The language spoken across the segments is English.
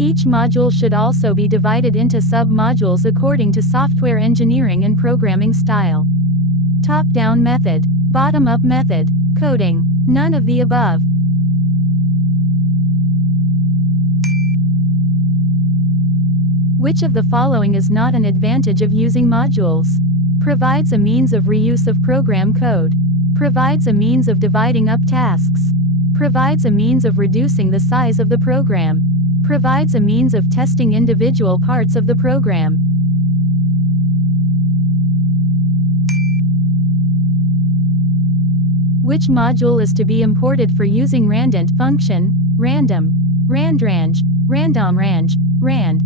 Each module should also be divided into sub-modules according to software engineering and programming style. Top-down method, bottom-up method, coding, none of the above. Which of the following is not an advantage of using modules? Provides a means of reuse of program code. Provides a means of dividing up tasks. Provides a means of reducing the size of the program. Provides a means of testing individual parts of the program. Which module is to be imported for using randint function, random, randrange, randomrange, rand?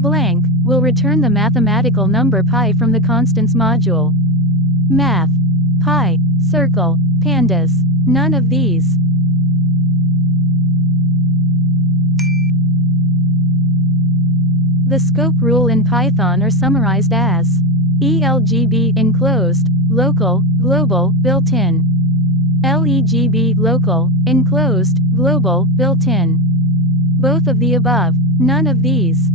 Blank will return the mathematical number pi from the constants module. Math, pi, circle, pandas, none of these. The scope rule in Python are summarized as LEGB enclosed, local, global, built-in. LEGB local, enclosed, global, built-in. Both of the above, none of these.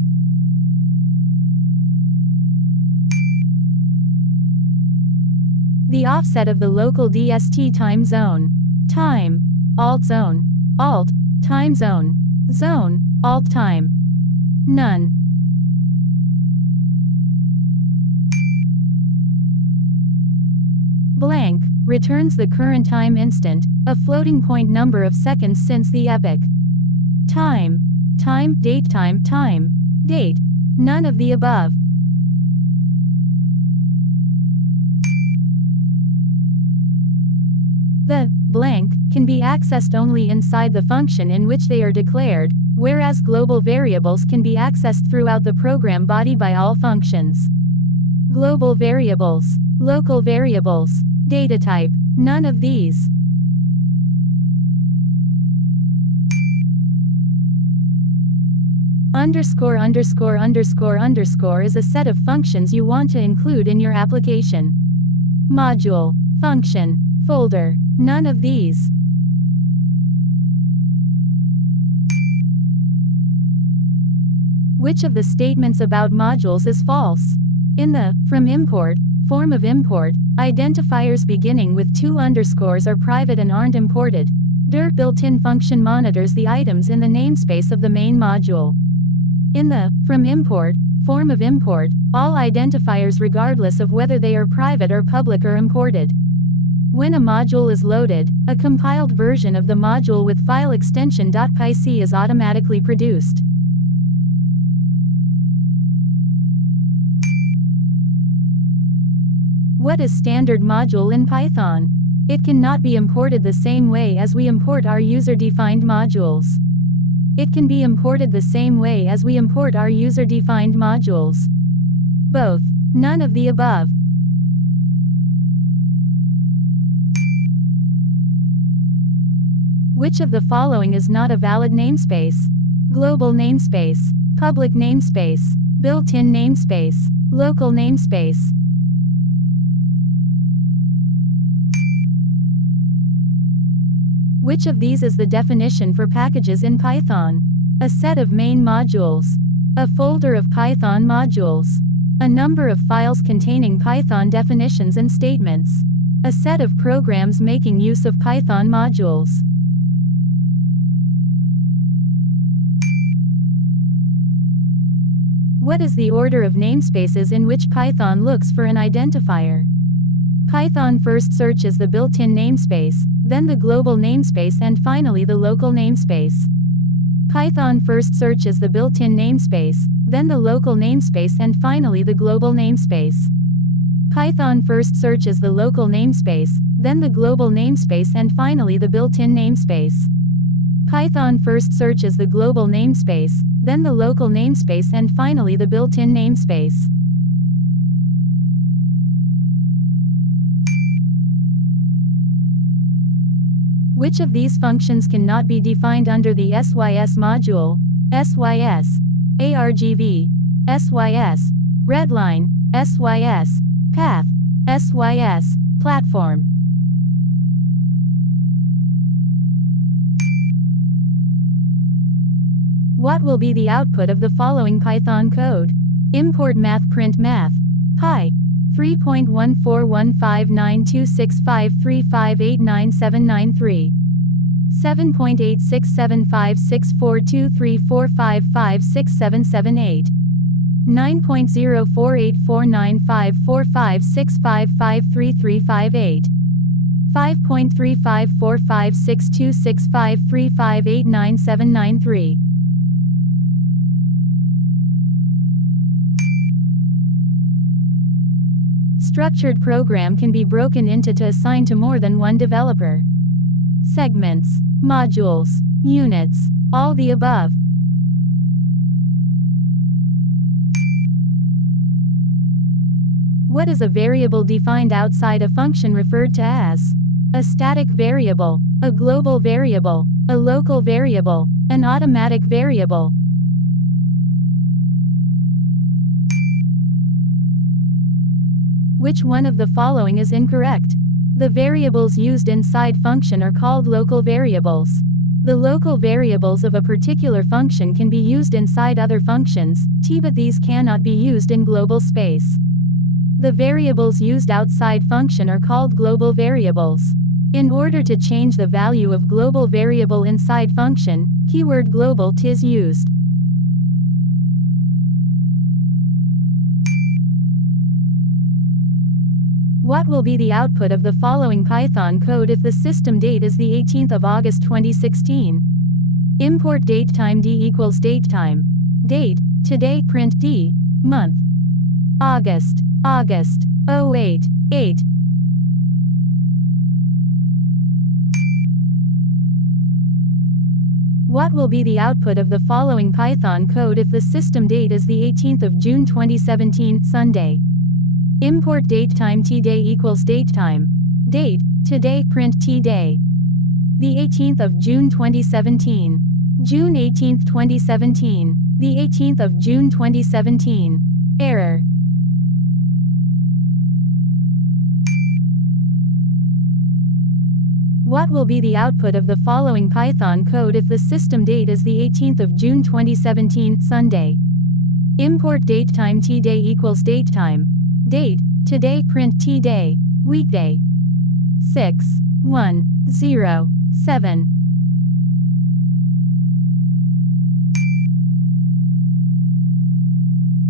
The offset of the local DST time zone. Time, alt zone, alt, time zone, zone, alt time. None. Blank returns the current time instant, a floating point number of seconds since the epoch. Time, time, date, time, date. None of the above. The blank can be accessed only inside the function in which they are declared, whereas global variables can be accessed throughout the program body by all functions. Global variables, local variables, data type, none of these. Underscore underscore underscore underscore is a set of functions you want to include in your application. Module, function, folder, none of these. Which of the statements about modules is false? In the from import form of import, identifiers beginning with two underscores are private and aren't imported. Dir built-in function monitors the items in the namespace of the main module. In the from import form of import, all identifiers regardless of whether they are private or public are imported. When a module is loaded, a compiled version of the module with file extension .pyc is automatically produced. What is standard module in Python? It cannot be imported the same way as we import our user-defined modules. It can be imported the same way as we import our user-defined modules. Both, none of the above. Which of the following is not a valid namespace? Global namespace, public namespace, built-in namespace, local namespace. Which of these is the definition for packages in Python? A set of main modules. A folder of Python modules. A number of files containing Python definitions and statements. A set of programs making use of Python modules. What is the order of namespaces in which Python looks for an identifier? Python first searches the built-in namespace, then the global namespace and finally the local namespace. Python first searches the built-in namespace, then the local namespace and finally the global namespace. Python first searches the local namespace, then the global namespace and finally the built-in namespace. Python first searches the global namespace, then the local namespace and finally the built-in namespace. Which of these functions cannot be defined under the SYS module? SYS, ARGV, SYS, redline, SYS, path, SYS, platform. What will be the output of the following Python code? Import math print math. Pi 3.141592653589793 7.8675642345567778 9.04849545655338 5.3545626535899793 Structured program can be broken into to assign to more than one developer. Segments, modules, units, all the above. What is a variable defined outside a function referred to as? A static variable, a global variable, a local variable, an automatic variable. Which one of the following is incorrect? The variables used inside function are called local variables. The local variables of a particular function can be used inside other functions, but these cannot be used in global space. The variables used outside function are called global variables. In order to change the value of global variable inside function, keyword global is used. What will be the output of the following Python code if the system date is the 18th of August 2016? Import datetime d equals datetime. Date, today print d, month. August, 08, 8. What will be the output of the following Python code if the system date is the 18th of June 2017, Sunday? Import datetime tday equals datetime. Date, today print tday. The 18th of June 2017. June 18th 2017. The 18th of June 2017. Error. What will be the output of the following Python code if the system date is the 18th of June 2017, Sunday? Import datetime tday equals datetime. Date, today print tday, weekday. 6107.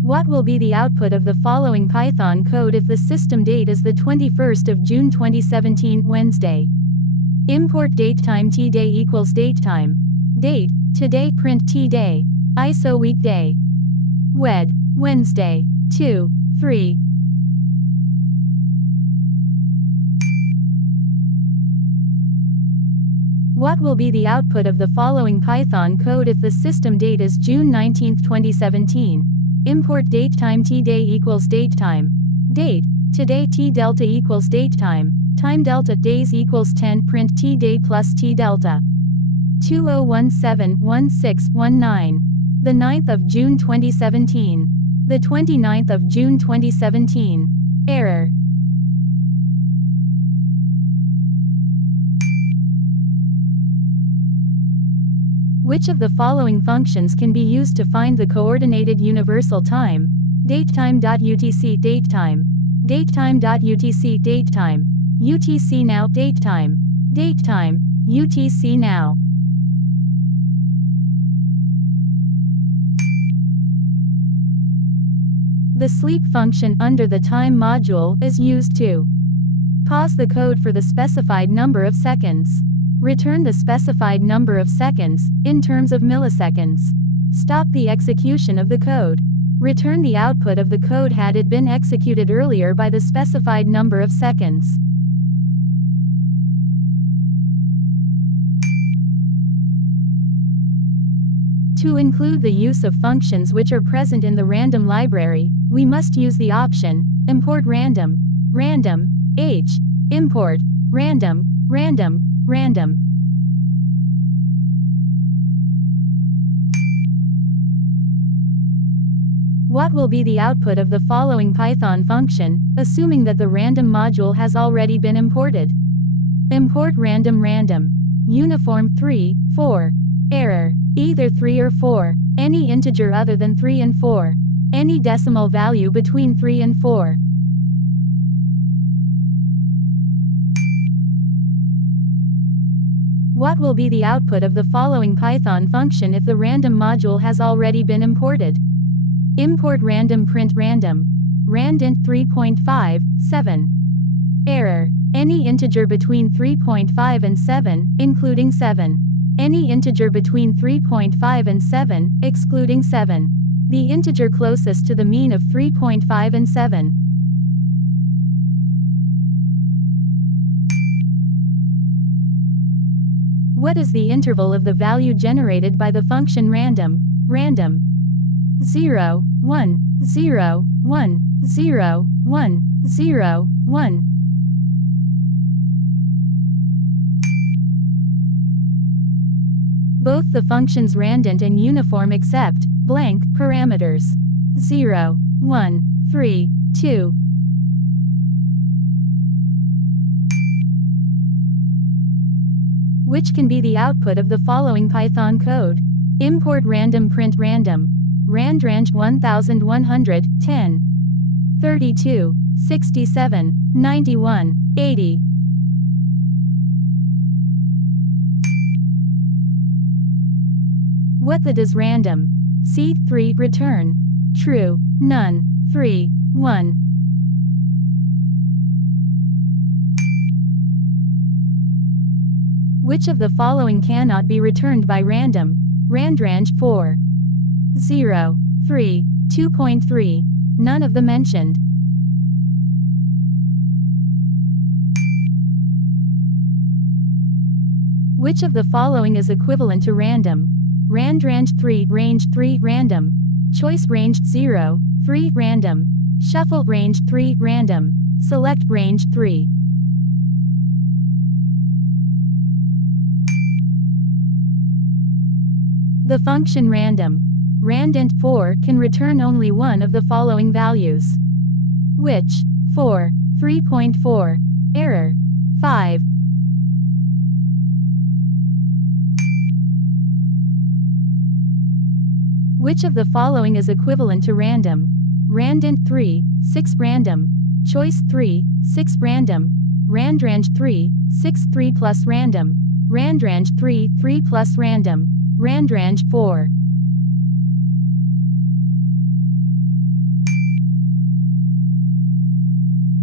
What will be the output of the following Python code if the system date is the 21st of June 2017, Wednesday? Import datetime tday equals datetime. Date, today print tday, ISO weekday. Wednesday, 2, 3. What will be the output of the following Python code if the system date is June 19, 2017? Import datetime tday equals datetime. Date, today t delta equals datetime. Time delta days equals 10 print tday plus t delta. 20171619. The 9th of June 2017. The 29th of June 2017. Error. Which of the following functions can be used to find the coordinated universal time? Datetime.utc datetime. Datetime.utc datetime. UTC now datetime. Datetime. UTC now. The sleep function under the time module is used to pause the code for the specified number of seconds. Return the specified number of seconds, in terms of milliseconds. Stop the execution of the code. Return the output of the code had it been executed earlier by the specified number of seconds. To include the use of functions which are present in the random library, we must use the option, import random, h, import, random. What will be the output of the following Python function, assuming that the random module has already been imported? Import random, uniform 3, 4. Error. Either 3 or 4. Any integer other than 3 and 4. Any decimal value between 3 and 4. What will be the output of the following Python function if the random module has already been imported? Import random print random. Randint 3.5, 7. Error. Any integer between 3.5 and 7, including 7. Any integer between 3.5 and 7, excluding 7. The integer closest to the mean of 3.5 and 7. What is the interval of the value generated by the function random? Random. 0, 1, 0, 1, 0, 1, 0, 1. Both the functions randint and uniform accept blank parameters 0, 1, 3, 2. Which can be the output of the following Python code? Import random print random. Randrange 1100, 10, 32, 67, 91, 80. What the does random? C3 return. True, none, 3, 1. Which of the following cannot be returned by random? Randrange 4, 0, 3, 2.3. None of the mentioned. Which of the following is equivalent to random? Randrange 3, range 3, random. Choice range 0, 3, random. Shuffle range 3, random. Select range 3. The function random. Randint 4 can return only one of the following values. Which? 4, 3.4. Error. 5. Which of the following is equivalent to random? Randint 3, 6, random. Choice 3, 6, random. Randrange 3, 6, 3 plus random. Randrange 3, 3 plus random. Randrange 4.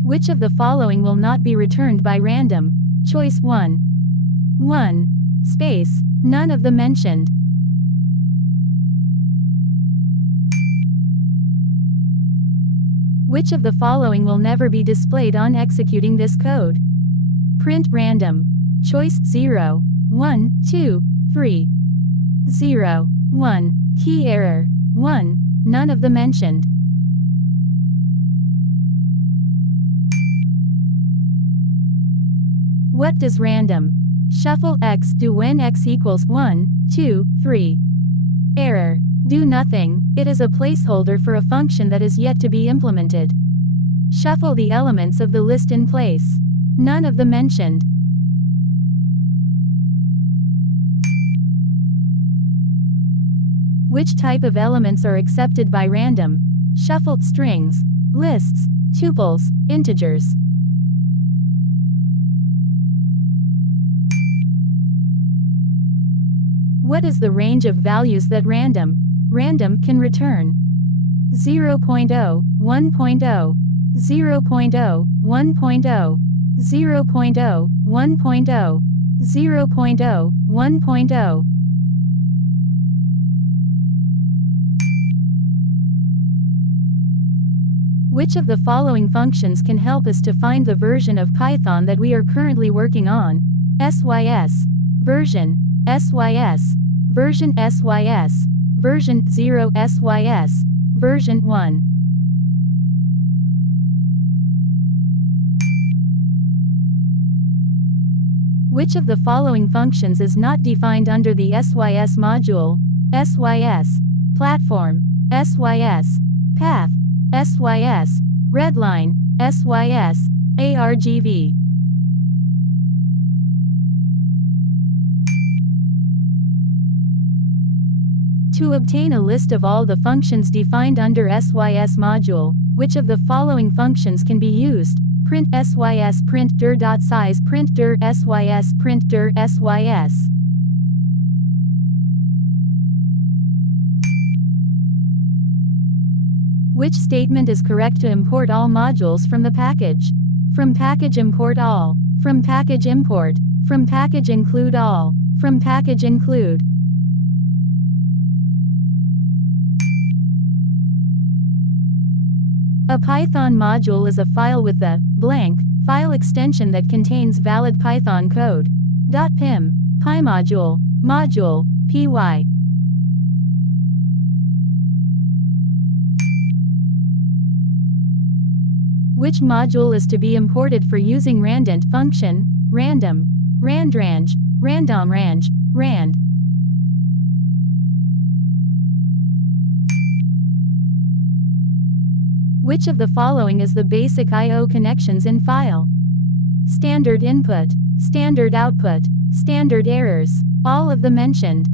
Which of the following will not be returned by random? Choice 1. 1. Space. None of the mentioned. Which of the following will never be displayed on executing this code? Print random. Choice 0, 1, 2, 3. 0, 1. Key error. 1. None of the mentioned. What does random? Shuffle x do when x equals 1, 2, 3. Error. Do nothing. It is a placeholder for a function that is yet to be implemented. Shuffle the elements of the list in place. None of the mentioned. Which type of elements are accepted by random? Shuffled strings, lists, tuples, integers. What is the range of values that random can return? 0.0, 1.0, 0.0, 1.0, 0.0, 1.0, 0.0, 1.0. Which of the following functions can help us to find the version of Python that we are currently working on? SYS, version, SYS, version SYS, version 0 SYS, version 1. Which of the following functions is not defined under the SYS module? SYS, platform, SYS, path, SYS, redline, SYS, ARGV. To obtain a list of all the functions defined under SYS module, which of the following functions can be used? Print SYS, print dir.size, print dir SYS, print dir SYS. Which statement is correct to import all modules from the package? From package import all. From package import. From package include all. From package include. A Python module is a file with the blank file extension that contains valid Python code. .pym, PyModule, module, py. Which module is to be imported for using randint function? Random, randrange, randomrange, rand. Which of the following is the basic I/O connections in file? Standard input, standard output, standard errors, all of the mentioned.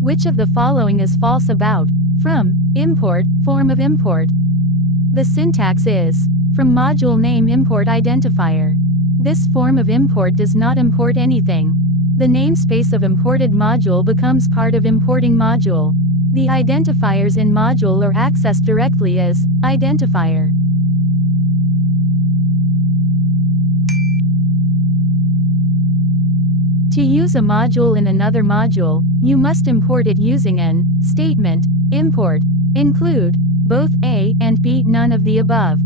Which of the following is false about? From, import, form of import. The syntax is, from module name import identifier. This form of import does not import anything. The namespace of imported module becomes part of importing module. The identifiers in module are accessed directly as identifier. To use a module in another module, you must import it using an statement, import, include, both A and B, none of the above.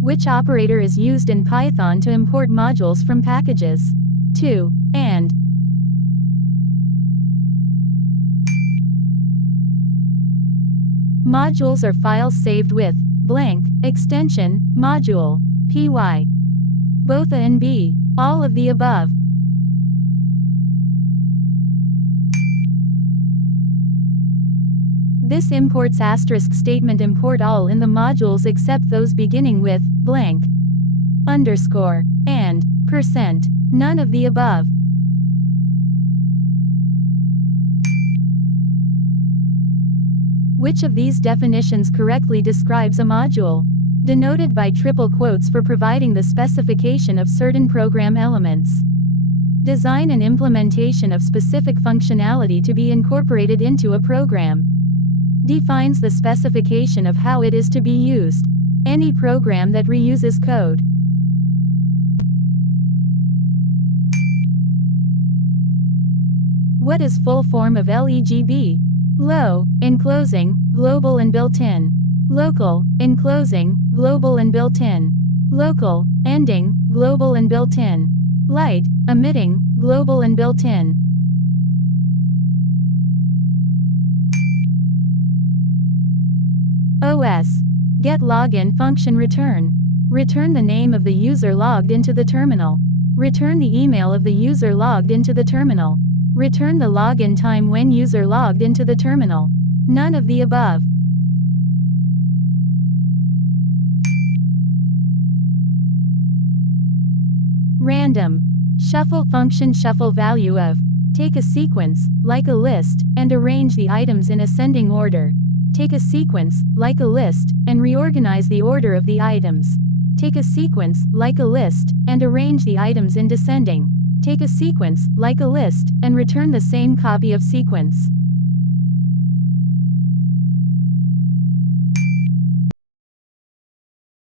Which operator is used in Python to import modules from packages? To, and. Modules are files saved with blank extension, module, py. Both A and B, all of the above. This imports asterisk statement import all in the modules except those beginning with blank, underscore, and %, none of the above. Which of these definitions correctly describes a module? Denoted by triple quotes for providing the specification of certain program elements. Design and implementation of specific functionality to be incorporated into a program. Defines the specification of how it is to be used. Any program that reuses code. What is full form of LEGB? Low, enclosing, global and built-in. Local, enclosing, global and built-in. Local, ending, global and built-in. Light, emitting, global and built-in. OS. Get login function return. Return the name of the user logged into the terminal. Return the email of the user logged into the terminal. Return the login time when user logged into the terminal. None of the above. Random. Shuffle function shuffle value of. Take a sequence, like a list, and arrange the items in ascending order. Take a sequence, like a list, and reorganize the order of the items. Take a sequence, like a list, and arrange the items in descending. Take a sequence, like a list, and return the same copy of sequence.